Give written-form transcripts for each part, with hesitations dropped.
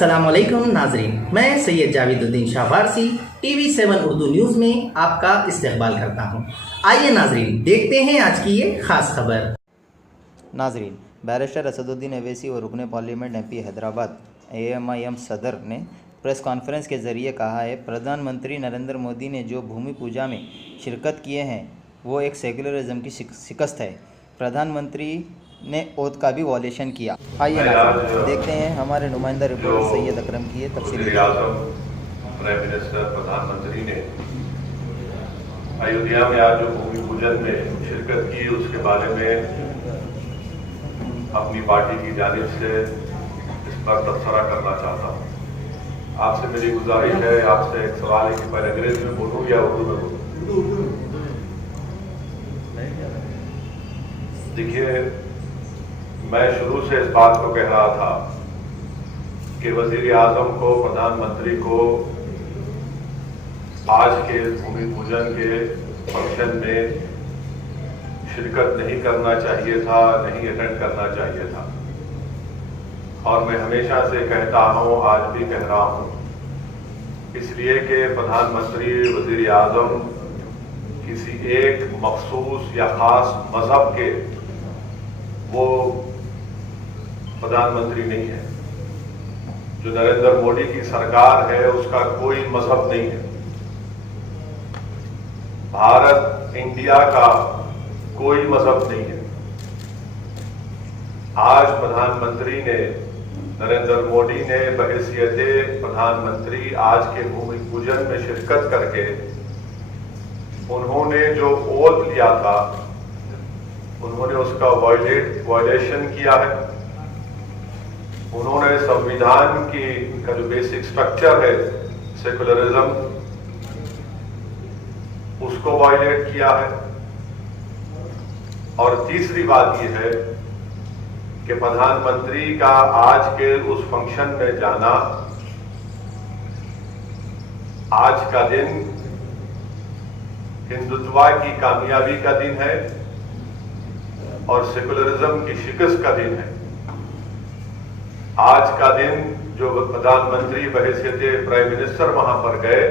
अस्सलामुअलैकुम नाजरीन, मैं सैयद जावेदुद्दीन शाह फारसी TV7 उर्दू न्यूज़ में आपका इस्तकबाल करता हूं। आइए नाजरीन, देखते हैं आज की ये खास खबर। नाजरीन, बैरिस्टर असदुद्दीन अवैसी और रुकने पार्लियामेंट MP हैदराबाद AMIM सदर ने प्रेस कॉन्फ्रेंस के ज़रिए कहा है, प्रधानमंत्री नरेंद्र मोदी ने जो भूमि पूजा में शिरकत किए हैं वो एक सेकुलरिज्म की शिकस्त है। प्रधानमंत्री ने ओथ का भी वॉलेशन किया। आइए नाज़रीन, देखते हैं हमारे नुमाइंदा रिपोर्टर सैयद अकरम की तफसील। प्राइम मिनिस्टर प्रधानमंत्री ने अयोध्या में आज जो भूमि पूजन में शिरकत की उसके बारे में अपनी पार्टी की जानिब से इस पर तबसरा करना चाहता हूँ। आपसे मेरी गुजारिश है, आपसे एक सवाल है कि मैं अंग्रेजी में बोलूँ या उर्दू में बोलूँ। देखिए, मैं शुरू से इस बात को कह रहा था कि वजीर आजम को, प्रधानमंत्री को आज के भूमि पूजन के फंक्शन में शिरकत नहीं करना चाहिए था, नहीं अटेंड करना चाहिए था। और मैं हमेशा से कहता हूं, आज भी कह रहा हूं, इसलिए कि प्रधानमंत्री, वजीर आजम किसी एक मखसूस या खास मजहब के वो प्रधानमंत्री नहीं है। जो नरेंद्र मोदी की सरकार है उसका कोई मजहब नहीं है। भारत, इंडिया का कोई मजहब नहीं है। आज प्रधानमंत्री ने, नरेंद्र मोदी ने बहैसियत प्रधानमंत्री आज के भूमि पूजन में शिरकत करके उन्होंने जो ओथ लिया था उन्होंने उसका वायलेशन किया है। उन्होंने संविधान की का जो बेसिक स्ट्रक्चर है सेकुलरिज्म, उसको वायलेट किया है। और तीसरी बात यह है कि प्रधानमंत्री का आज के उस फंक्शन में जाना, आज का दिन हिंदुत्व की कामयाबी का दिन है और सेकुलरिज्म की शिकस्त का दिन है। आज का दिन जो प्रधानमंत्री बहैसियत प्राइम मिनिस्टर वहां पर गए,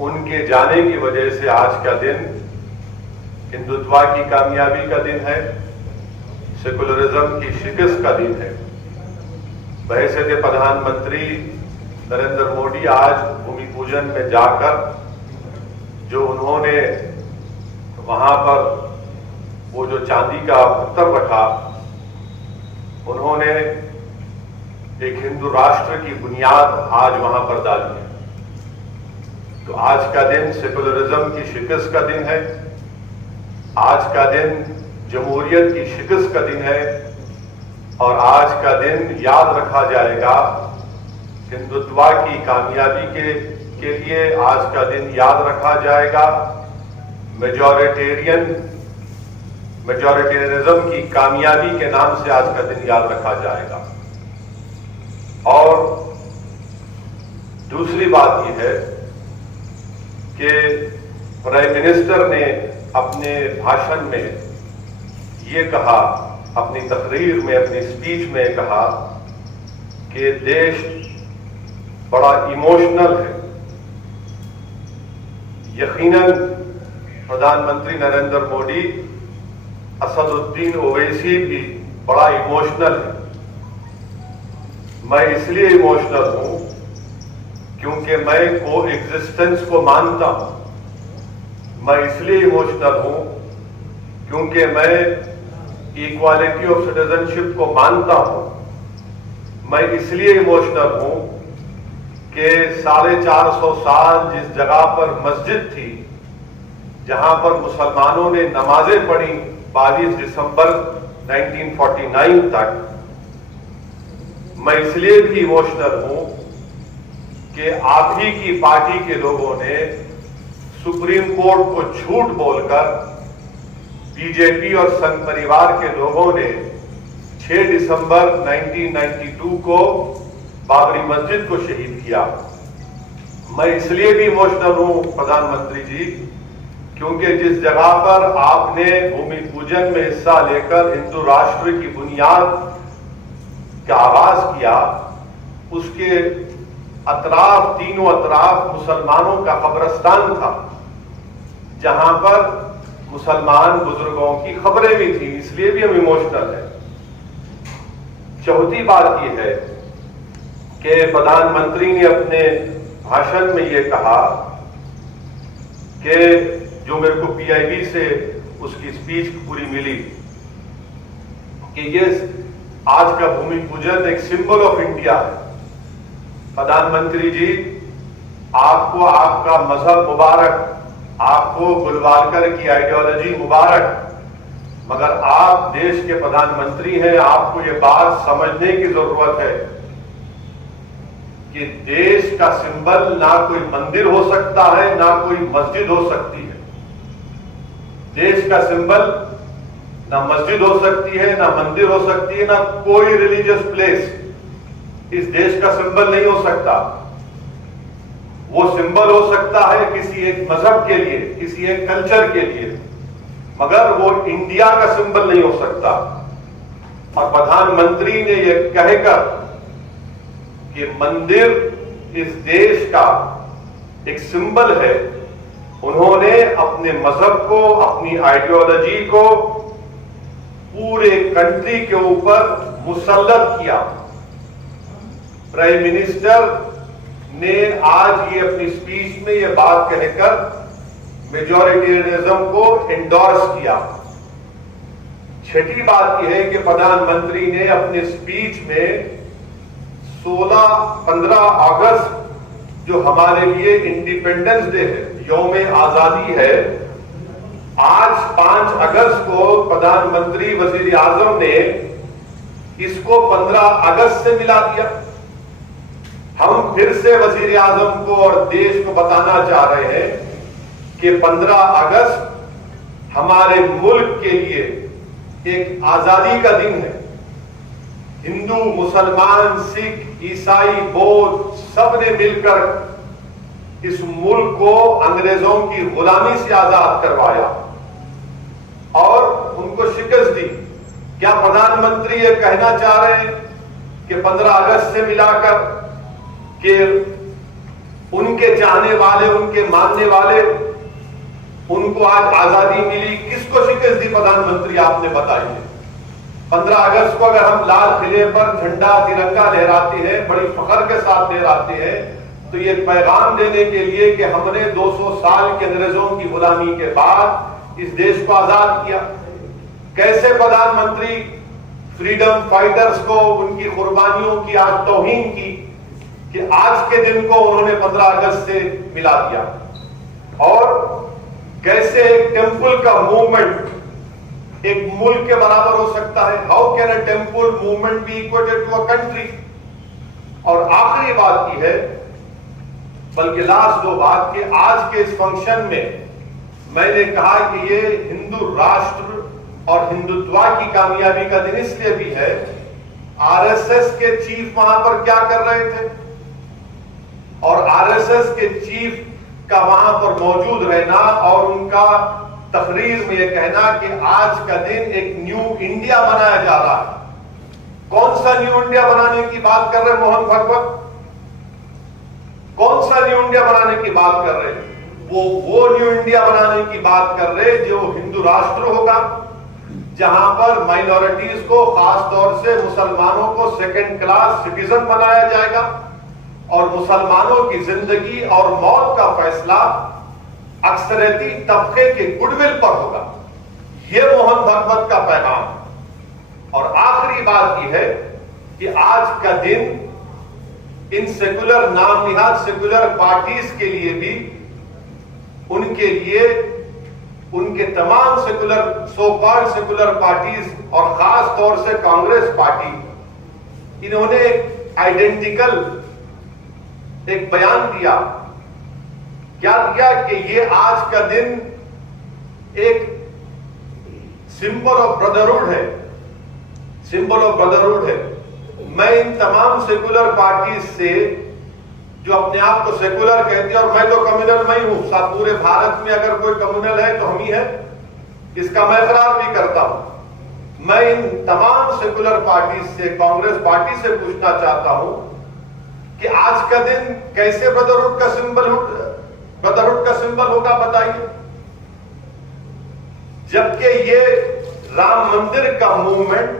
उनके जाने की वजह से आज का दिन हिंदुत्व की कामयाबी का दिन है, सेकुलरिज्म की शिकस्त का दिन है। बहैसियत प्रधानमंत्री नरेंद्र मोदी आज भूमि पूजन में जाकर जो उन्होंने वहां पर वो जो चांदी का पत्थर रखा, उन्होंने एक हिंदू राष्ट्र की बुनियाद आज वहां पर डाली है। तो आज का दिन सेकुलरिज्म की शिकस्त का दिन है। आज का दिन जमहूरियत की शिकस्त का दिन है। और आज का दिन याद रखा जाएगा हिंदुत्व की कामयाबी के लिए। आज का दिन याद रखा जाएगा मेजॉरिटेरियनिज्म की कामयाबी के नाम से आज का दिन याद रखा जाएगा। और दूसरी बात यह है कि प्राइम मिनिस्टर ने अपने भाषण में ये कहा, अपनी तकरीर में, अपनी स्पीच में कहा कि देश बड़ा इमोशनल है। यकीनन प्रधानमंत्री नरेंद्र मोदी, असदुद्दीन ओवैसी भी बड़ा इमोशनल है। मैं इसलिए इमोशनल हूं क्योंकि मैं को एग्जिस्टेंस को मानता हूं। मैं इसलिए इमोशनल हूं क्योंकि मैं इक्वालिटी ऑफ सिटीजनशिप को मानता हूं। मैं इसलिए इमोशनल हूं कि 450 साल जिस जगह पर मस्जिद थी, जहां पर मुसलमानों ने नमाजें पढ़ी 22 दिसंबर 1949 तक, मैं इसलिए भी इमोशनल हूं कि आप ही की पार्टी के लोगों ने सुप्रीम कोर्ट को झूठ बोलकर बीजेपी और संघ परिवार के लोगों ने 6 दिसंबर 1992 को बाबरी मस्जिद को शहीद किया। मैं इसलिए भी इमोशनल हूं प्रधानमंत्री जी क्योंकि जिस जगह पर आपने भूमि पूजन में हिस्सा लेकर हिंदू राष्ट्र की बुनियाद का आगाज किया, उसके अतराफ, तीनों अतराफ मुसलमानों का कब्रिस्तान था, जहां पर मुसलमान बुजुर्गों की खबरें भी थी, इसलिए भी हम इमोशनल हैं। चौथी बात यह है कि प्रधानमंत्री ने अपने भाषण में यह कहा कि जो मेरे को पीआईबी से उसकी स्पीच पूरी मिली कि ये आज का भूमि पूजन एक सिंबल ऑफ इंडिया है। प्रधानमंत्री जी, आपको आपका मजहब मुबारक, आपको गुलवालकर की आइडियोलॉजी मुबारक, मगर आप देश के प्रधानमंत्री हैं, आपको ये बात समझने की जरूरत है कि देश का सिंबल ना कोई मंदिर हो सकता है, ना कोई मस्जिद हो सकती है। देश का सिंबल ना मस्जिद हो सकती है, ना मंदिर हो सकती है, ना कोई रिलीजियस प्लेस इस देश का सिंबल नहीं हो सकता। वो सिंबल हो सकता है किसी एक मजहब के लिए, किसी एक कल्चर के लिए, मगर वो इंडिया का सिंबल नहीं हो सकता। और प्रधानमंत्री ने यह कहकर कि मंदिर इस देश का एक सिंबल है, उन्होंने अपने मजहब को, अपनी आइडियोलॉजी को पूरे कंट्री के ऊपर मुसल्लत किया। प्राइम मिनिस्टर ने आज ये अपनी स्पीच में ये बात कहकर मेजॉरिटेरियनिज्म को एंडोर्स किया। छठी बात यह है कि प्रधानमंत्री ने अपनी स्पीच में 15 अगस्त जो हमारे लिए इंडिपेंडेंस डे है, यौम आजादी है, आज 5 अगस्त को प्रधानमंत्री वजीर आजम ने इसको 15 अगस्त से मिला दिया। हम फिर से वजीर आजम को और देश को बताना चाह रहे हैं कि 15 अगस्त हमारे मुल्क के लिए एक आजादी का दिन है। हिंदू, मुसलमान, सिख, ईसाई, बौद्ध सब ने मिलकर इस मुल्क को अंग्रेजों की गुलामी से आजाद करवाया और उनको शिकस्त दी। क्या प्रधानमंत्री ये कहना चाह रहे हैं कि 15 अगस्त से मिलाकर कि उनके चाहने वाले, उनके मानने वाले, उनको आज आजादी मिली? किसको शिकस्त दी प्रधानमंत्री, आपने बताइए। 15 अगस्त को अगर हम लाल किले पर झंडा, तिरंगा लहराते हैं, बड़ी फख्र के साथ लहराते हैं, तो ये पैगाम देने के लिए कि हमने 200 साल के अंग्रेजों की गुलामी के बाद इस देश को आजाद किया। कैसे प्रधानमंत्री फ्रीडम फाइटर्स को, उनकी कुर्बानियों की आज तौहीन की कि आज के दिन को उन्होंने 15 अगस्त से मिला दिया। और कैसे एक टेम्पल का मूवमेंट एक मुल्क के बराबर हो सकता है? How can a temple movement be equated to a country? और आखिरी बात की है, बल्कि लास्ट 2 बात, कि आज के इस फंक्शन में मैंने कहा कि ये हिंदू राष्ट्र और हिंदुत्व की कामयाबी का दिन इसलिए भी है, आरएसएस के चीफ वहां पर क्या कर रहे थे और आरएसएस के चीफ का वहां पर मौजूद रहना और उनका तकरीर में यह कहना कि आज का दिन एक न्यू इंडिया बनाया जा रहा है। कौन सा न्यू इंडिया बनाने की बात कर रहे मोहन भागवत? कौन सा न्यू इंडिया बनाने की बात कर रहे? वो न्यू इंडिया बनाने की बात कर रहे जो हिंदू राष्ट्र होगा, जहां पर माइनॉरिटीज को, खास तौर से मुसलमानों को सेकेंड क्लास सिटीजन बनाया जाएगा और मुसलमानों की जिंदगी और मौत का फैसला अक्सरियती तबके के गुडविल पर होगा। यह मोहन भागवत का पैगाम। और आखिरी बात यह है कि आज का दिन इन सेकुलर, नाम निहाद सेकुलर पार्टीज के लिए भी, उनके लिए, उनके तमाम secular, so called secular parties और खास तौर से कांग्रेस पार्टी, इन्होंने आइडेंटिकल एक बयान दिया। क्या दिया? कि ये आज का दिन एक सिंबल ऑफ ब्रदरहुड है, सिंबल ऑफ ब्रदरहुड है। मैं इन तमाम सेकुलर पार्टीज से, जो अपने आप को सेकुलर कहती है, और मैं तो कम्युनल मैं हूं, सब पूरे भारत में अगर कोई कम्युनल है तो हम ही है, इसका मैं इकरार भी करता हूं, मैं इन तमाम सेकुलर पार्टी से, कांग्रेस पार्टी से पूछना चाहता हूं कि आज का दिन कैसे ब्रदरहुड का सिंबल होगा बताइए, जबकि ये राम मंदिर का मूवमेंट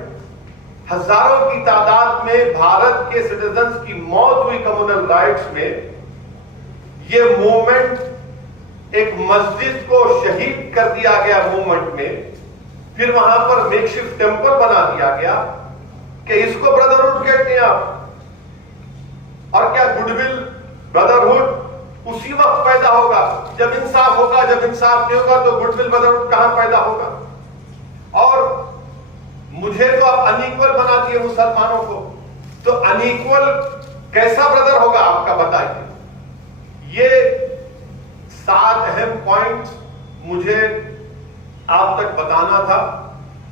हजारों की तादाद में भारत के सिटीजन्स की मौत हुई कम्युनल राइट्स में, ये मूवमेंट एक मस्जिद को शहीद कर दिया गया मूवमेंट में, फिर वहां पर मेकशिफ्ट टेंपल बना दिया गया कि इसको ब्रदरहुड कहते हैं आप। और क्या गुडविल ब्रदरहुड उसी वक्त पैदा होगा जब इंसाफ होगा, जब इंसाफ नहीं होगा तो गुडविल ब्रदरहुड कहां पैदा होगा। और मुझे तो आप अनइक्वल बना दिए मुसलमानों को, तो अनइक्वल कैसा ब्रदर होगा आपका बताइए। ये 7 अहम पॉइंट्स मुझे आप तक बताना था।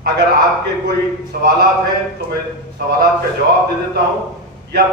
अगर आपके कोई सवालात हैं तो मैं सवालात का जवाब दे देता हूं या